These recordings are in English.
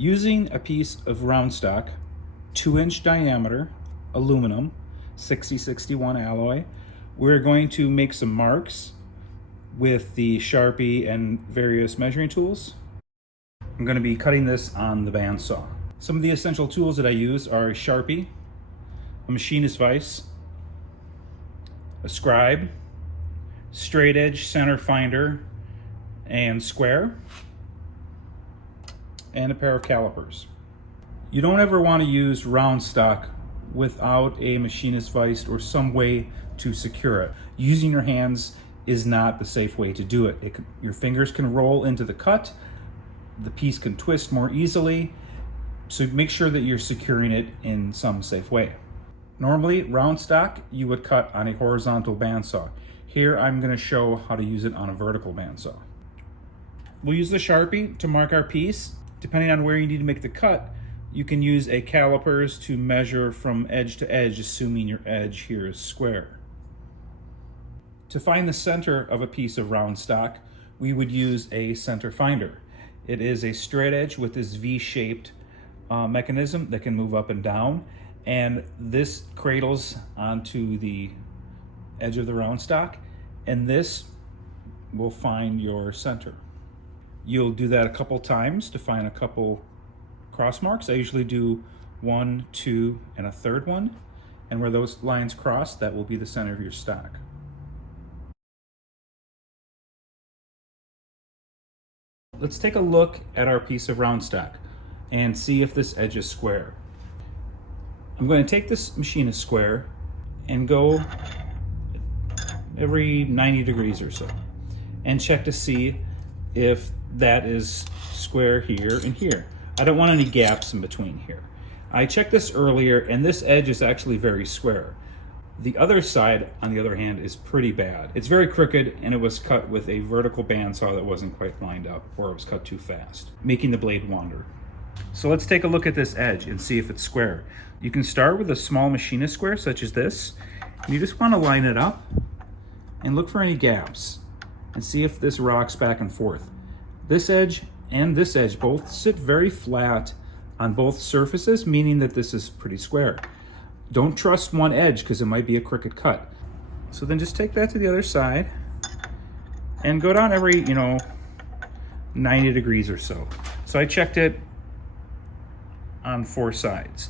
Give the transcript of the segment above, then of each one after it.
Using a piece of round stock, 2-inch diameter, aluminum, 6061 alloy, we're going to make some marks with the Sharpie and various measuring tools. I'm going to be cutting this on the bandsaw. Some of the essential tools that I use are a Sharpie, a machinist vise, a scribe, straight edge, center finder, and square, and a pair of calipers. You don't ever want to use round stock without a machinist vise or some way to secure it. Using your hands is not the safe way to do it. Your fingers can roll into the cut, the piece can twist more easily, so make sure that you're securing it in some safe way. Normally, round stock you would cut on a horizontal bandsaw. Here I'm going to show how to use it on a vertical bandsaw. We'll use the Sharpie to mark our piece. Depending on where you need to make the cut, you can use a calipers to measure from edge to edge, assuming your edge here is square. To find the center of a piece of round stock, we would use a center finder. It is a straight edge with this V-shaped mechanism that can move up and down, and this cradles onto the edge of the round stock, and this will find your center. You'll do that a couple times to find a couple cross marks. I usually do 1, 2, and a third one, and where those lines cross, that will be the center of your stock. Let's take a look at our piece of round stock and see if this edge is square. I'm going to take this machinist square and go every 90 degrees or so and check to see if that is square here and here. I don't want any gaps in between here. I checked this earlier and this edge is actually very square. The other side, on the other hand, is pretty bad. It's very crooked and it was cut with a vertical bandsaw that wasn't quite lined up, or it was cut too fast, making the blade wander. So let's take a look at this edge and see if it's square. You can start with a small machinist square such as this, and you just want to line it up and look for any gaps and see if this rocks back and forth. This edge and this edge both sit very flat on both surfaces, meaning that this is pretty square. Don't trust one edge because it might be a crooked cut. So then just take that to the other side and go down every, 90 degrees or so. So I checked it on 4 sides,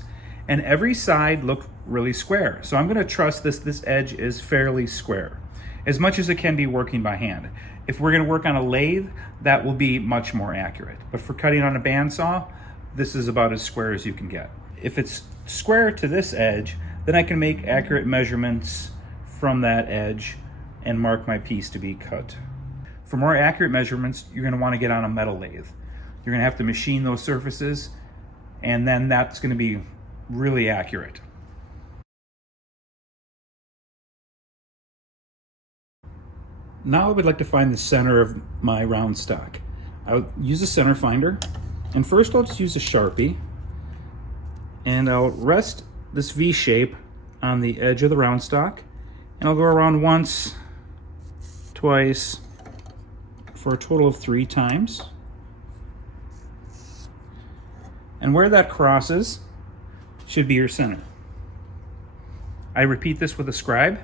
and every side looked really square. So I'm going to trust this edge is fairly square, as much as it can be working by hand. If we're going to work on a lathe, that will be much more accurate. But for cutting on a bandsaw, this is about as square as you can get. If it's square to this edge, then I can make accurate measurements from that edge and mark my piece to be cut. For more accurate measurements, you're going to want to get on a metal lathe. You're going to have to machine those surfaces, and then that's going to be really accurate. Now I would like to find the center of my round stock. I'll use a center finder, and first I'll just use a Sharpie, and I'll rest this V shape on the edge of the round stock, and I'll go around once, twice, for a total of 3 times. And where that crosses should be your center. I repeat this with a scribe.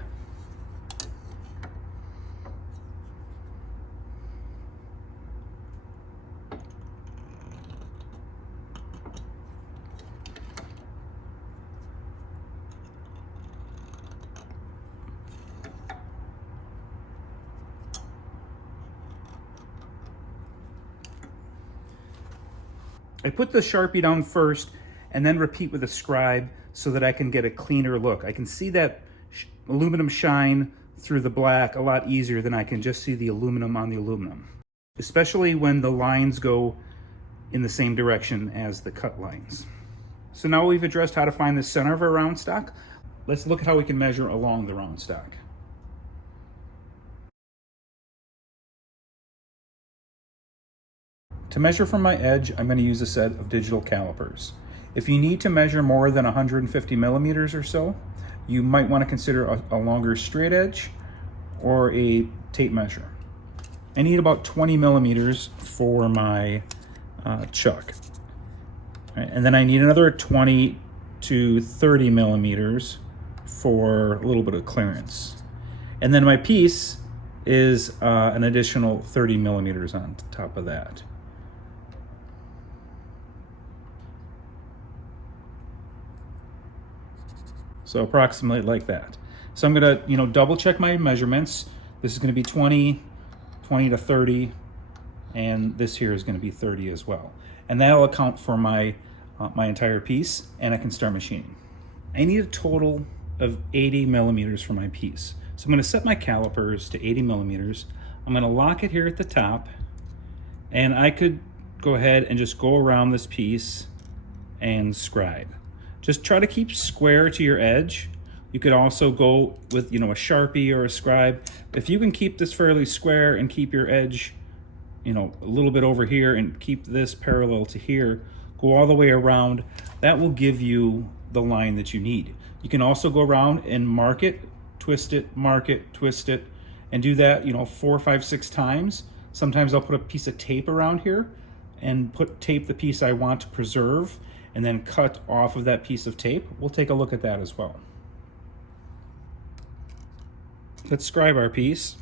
I put the Sharpie down first and then repeat with a scribe so that I can get a cleaner look. I can see that aluminum shine through the black a lot easier than I can just see the aluminum on the aluminum, especially when the lines go in the same direction as the cut lines. So now we've addressed how to find the center of our round stock. Let's look at how we can measure along the round stock. To measure from my edge, I'm going to use a set of digital calipers. If you need to measure more than 150 millimeters or so, you might want to consider a longer straight edge or a tape measure. I need about 20 millimeters for my chuck. Right, and then I need another 20 to 30 millimeters for a little bit of clearance. And then my piece is an additional 30 millimeters on top of that. So approximately like that. So I'm gonna, double check my measurements. This is gonna be 20 to 30, and this here is gonna be 30 as well. And that'll account for my entire piece, and I can start machining. I need a total of 80 millimeters for my piece. So I'm gonna set my calipers to 80 millimeters. I'm gonna lock it here at the top, and I could go ahead and just go around this piece and scribe. Just try to keep square to your edge. You could also go with, a Sharpie or a scribe. If you can keep this fairly square and keep your edge, a little bit over here and keep this parallel to here, go all the way around, that will give you the line that you need. You can also go around and mark it, twist it, mark it, twist it, and do that, 4, 5, 6 times. Sometimes I'll put a piece of tape around here and tape the piece I want to preserve, and then cut off of that piece of tape. We'll take a look at that as well. Let's scribe our piece.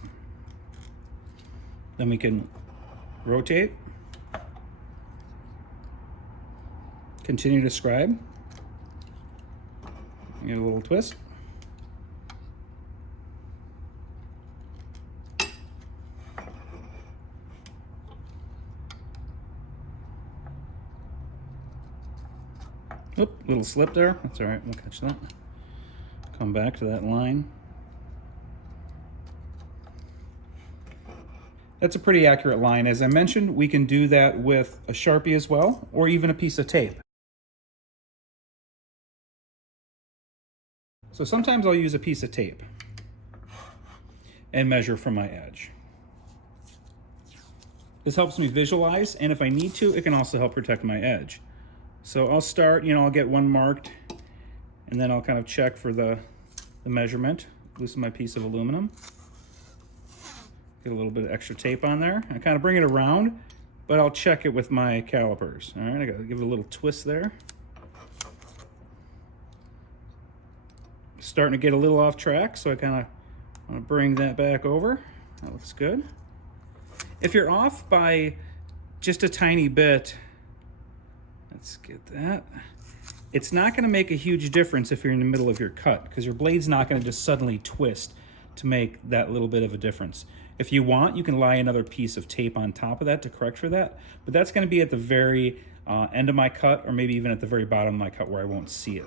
Then we can rotate. Continue to scribe. Get a little twist. Oop, little slip there. That's all right, we'll catch that. Come back to that line. That's a pretty accurate line. As I mentioned, we can do that with a Sharpie as well, or even a piece of tape. So sometimes I'll use a piece of tape and measure from my edge. This helps me visualize, and if I need to, it can also help protect my edge. So I'll start, I'll get one marked, and then I'll kind of check for the measurement. Loosen my piece of aluminum. Get a little bit of extra tape on there. I kind of bring it around, but I'll check it with my calipers. All right, I gotta give it a little twist there. Starting to get a little off track, so I kind of want to bring that back over. That looks good. If you're off by just a tiny bit, let's get that. It's not going to make a huge difference if you're in the middle of your cut, because your blade's not going to just suddenly twist to make that little bit of a difference. If you want, you can lie another piece of tape on top of that to correct for that, but that's going to be at the very end of my cut, or maybe even at the very bottom of my cut where I won't see it.